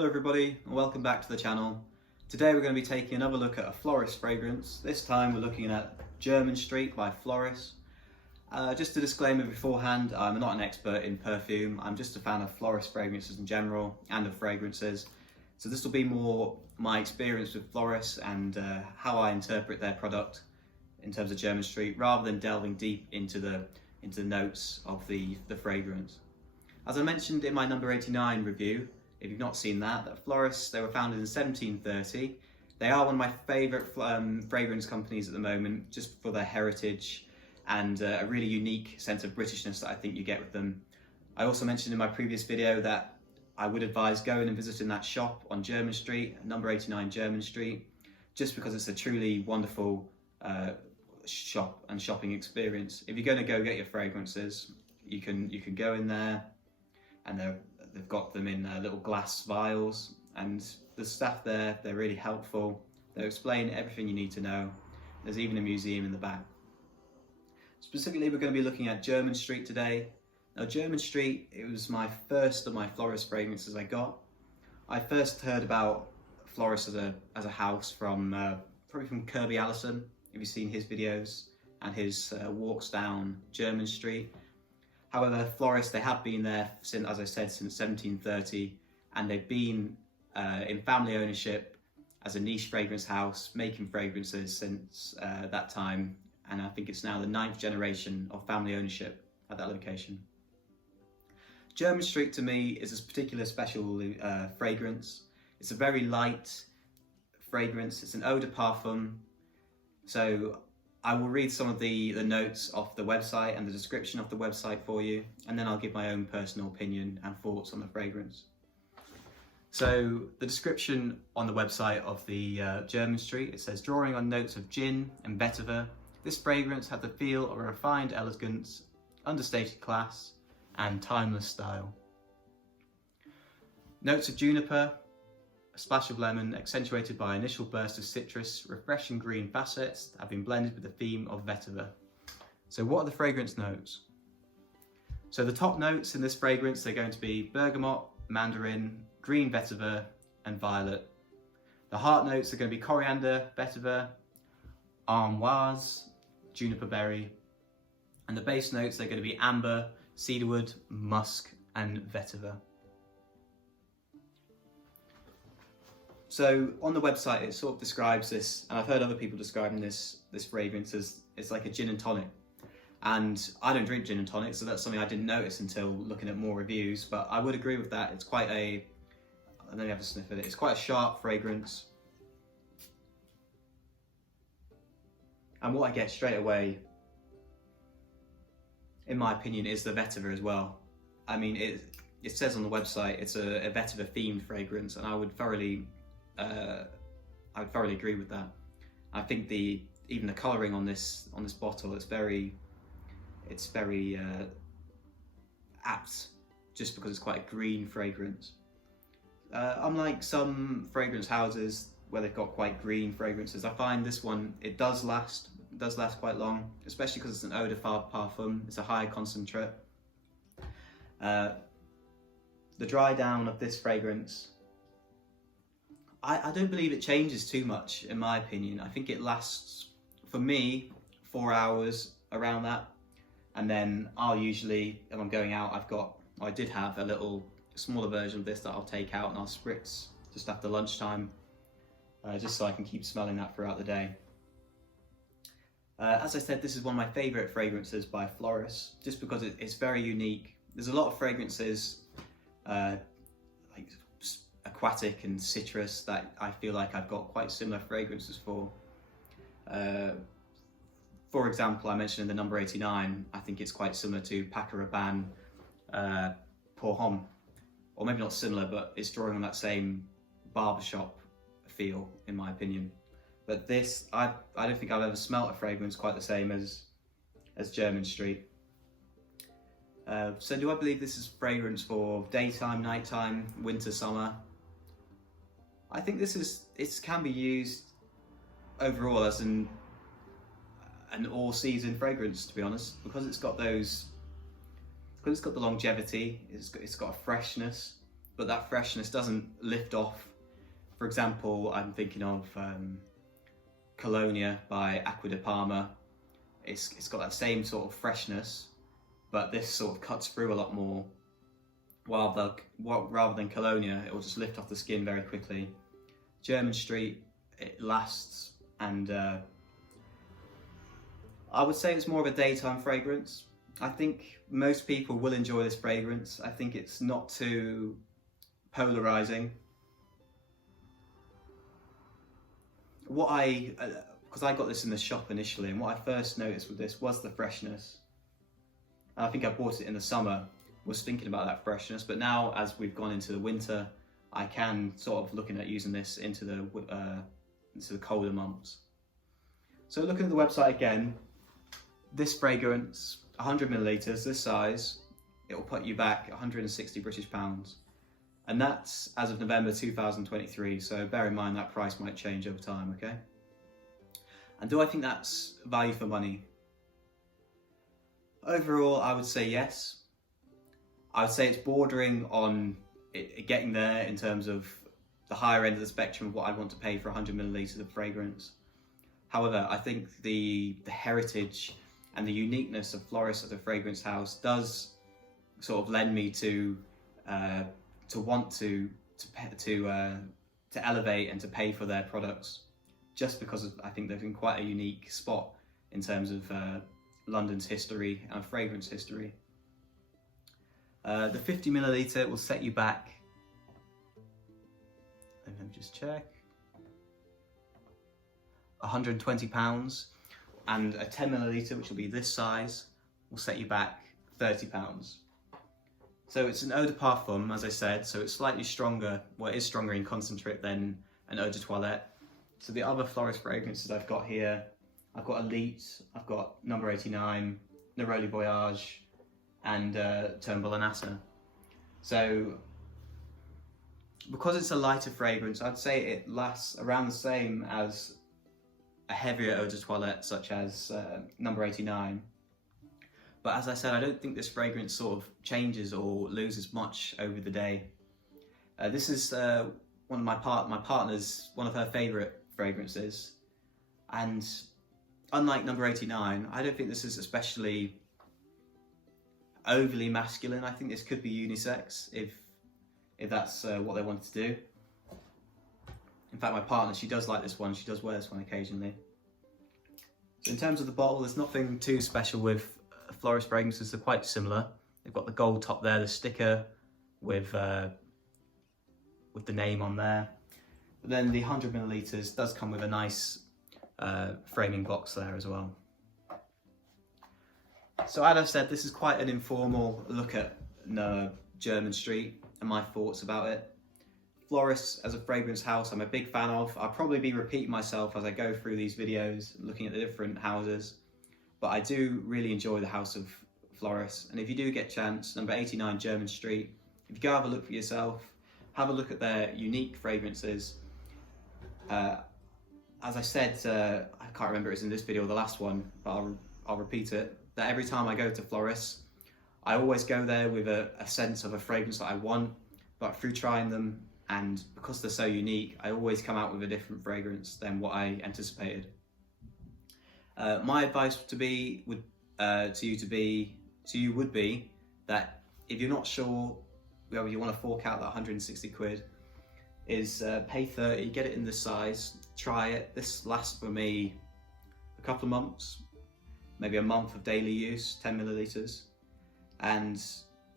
Hello everybody and welcome back to the channel. Today we're going to be taking another look at a Floris fragrance. This time we're looking at Jermyn Street by Floris. Just a disclaimer beforehand, I'm not an expert in perfume, I'm just a fan of Floris fragrances in general and of fragrances. So this will be more my experience with Floris and how I interpret their product in terms of Jermyn Street, rather than delving deep into the notes of the fragrance. As I mentioned in my number 89 review, if you've not seen that Floris, they were founded in 1730. They are one of my favourite fragrance companies at the moment, just for their heritage and a really unique sense of Britishness that I think you get with them. I also mentioned in my previous video that I would advise going and visiting that shop on Jermyn Street, number 89 Jermyn Street, just because it's a truly wonderful shop and shopping experience. If you're going to go get your fragrances, you can go in there, and they've got them in little glass vials, and the staff there, they're really helpful. They'll explain everything you need to know. There's even a museum in the back. Specifically, we're going to be looking at Jermyn Street today. Now, Jermyn Street, it was my first of my Floris fragrances I got. I first heard about Floris as a house from probably from Kirby Allison. If you've seen his videos and his walks down Jermyn Street. However, Floris, they have been there since, as I said, since 1730, and they've been in family ownership as a niche fragrance house, making fragrances since that time. And I think it's now the 9th generation of family ownership at that location. Jermyn Street to me is a particular special fragrance. It's a very light fragrance. It's an eau de parfum. So I will read some of the notes off the website and the description of the website for you, and then I'll give my own personal opinion and thoughts on the fragrance. So the description on the website of the Jermyn Street, it says, drawing on notes of gin and vetiver, this fragrance had the feel of a refined elegance, understated class, and timeless style. Notes of juniper, a splash of lemon, accentuated by an initial burst of citrus, refreshing green facets have been blended with the theme of vetiver. So what are the fragrance notes? So the top notes in this fragrance, they're going to be bergamot, mandarin, green vetiver, and violet. The heart notes are going to be coriander, vetiver, armoise, juniper berry. And the base notes, they're going to be amber, cedarwood, musk, and vetiver. So on the website, it sort of describes this, and I've heard other people describing this fragrance as it's like a gin and tonic. And I don't drink gin and tonic, so that's something I didn't notice until looking at more reviews, but I would agree with that. It's quite a, let me have a sniff of it. It's quite a sharp fragrance. And what I get straight away, in my opinion, is the vetiver as well. I mean, it says on the website it's a vetiver themed fragrance, and I would thoroughly agree with that. I think even the colouring on this bottle, it's very apt, just because it's quite a green fragrance. Unlike some fragrance houses where they've got quite green fragrances, I find this one, it does last quite long, especially because it's an eau de parfum. It's a high concentrate. The dry down of this fragrance, I don't believe it changes too much, in my opinion. I think it lasts, for me, 4 hours, around that. And then I'll usually, if I'm going out, I did have a little smaller version of this that I'll take out and I'll spritz just after lunchtime, just so I can keep smelling that throughout the day. As I said, this is one of my favourite fragrances by Floris, just because it's very unique. There's a lot of fragrances, like aquatic and citrus, that I feel like I've got quite similar fragrances for. For example, I mentioned in the number 89, I think it's quite similar to Paco Rabanne Pour Homme. Or maybe not similar, but it's drawing on that same barbershop feel, in my opinion. But this, I don't think I've ever smelt a fragrance quite the same as Jermyn Street. So do I believe this is fragrance for daytime, nighttime, winter, summer? I think it can be used overall as an all-season fragrance, to be honest, because it's got the longevity, it's got a freshness. but that freshness doesn't lift off. For example, I'm thinking of Colonia by Acqua di Parma. It's got that same sort of freshness, but this sort of cuts through a lot more. Rather than Colonia, it will just lift off the skin very quickly. Jermyn Street, it lasts, and I would say it's more of a daytime fragrance. I think most people will enjoy this fragrance. I think it's not too polarizing. Because I got this in the shop initially, and what I first noticed with this was the freshness. And I think I bought it in the summer, was thinking about that freshness, but now as we've gone into the winter, I can sort of looking at using this into the colder months. So looking at the website again, this fragrance, 100 millilitres, this size, it will put you back 160 British pounds. And that's as of November 2023, so bear in mind that price might change over time, okay? And do I think that's value for money? Overall, I would say yes. I would say it's bordering on it getting there in terms of the higher end of the spectrum of what I want to pay for 100 millilitres of fragrance. However, I think the heritage and the uniqueness of Floris as a fragrance house does sort of lend me to want to elevate and to pay for their products, just because I think they're in quite a unique spot in terms of London's history and fragrance history. The 50 milliliter will set you back, let me just check, £120, and a 10 milliliter, which will be this size, will set you back £30. So it's an eau de parfum, as I said, so it's slightly stronger, well, it is stronger in concentrate than an eau de toilette. So the other Floris fragrances I've got here, I've got Elite, I've got Number 89, Neroli Voyage, and Turnbull and Asser. So because it's a lighter fragrance, I'd say it lasts around the same as a heavier eau de toilette such as Number 89. But as I said, I don't think this fragrance sort of changes or loses much over the day. This is one of my partner's, one of her favourite fragrances, and unlike Number 89, I don't think this is especially overly masculine. I think this could be unisex if that's what they wanted to do. In fact, my partner, she does like this one. She does wear this one occasionally. So in terms of the bottle, there's nothing too special with Floris fragrances. They're quite similar. They've got the gold top there, the sticker with the name on there. But then the 100 milliliters does come with a nice framing box there as well. So as I said, this is quite an informal look at Jermyn Street and my thoughts about it. Floris as a fragrance house, I'm a big fan of. I'll probably be repeating myself as I go through these videos, looking at the different houses. But I do really enjoy the house of Floris. And if you do get a chance, Number 89 Jermyn Street, if you go have a look for yourself, have a look at their unique fragrances. As I said, I can't remember if it's in this video or the last one, but I'll repeat it, that every time I go to Floris, I always go there with a sense of a fragrance that I want, but through trying them, and because they're so unique, I always come out with a different fragrance than what I anticipated. My advice to you would be that if you're not sure whether you want to fork out that 160 quid, is pay 30, get it in this size, try it. This lasts for me a couple of months, maybe a month of daily use, 10 milliliters, and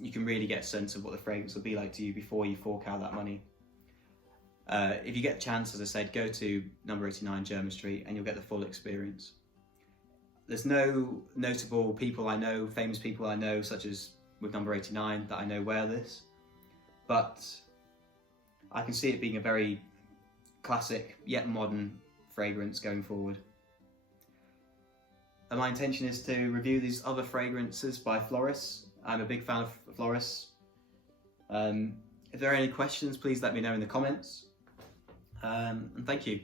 you can really get a sense of what the fragrance will be like to you before you fork out that money. If you get a chance, as I said, go to Number 89 Jermyn Street and you'll get the full experience. There's no notable people I know, famous people I know, such as with Number 89, that I know wear this, but I can see it being a very classic yet modern fragrance going forward. And my intention is to review these other fragrances by Floris. I'm a big fan of Floris. If there are any questions, please let me know in the comments. And thank you.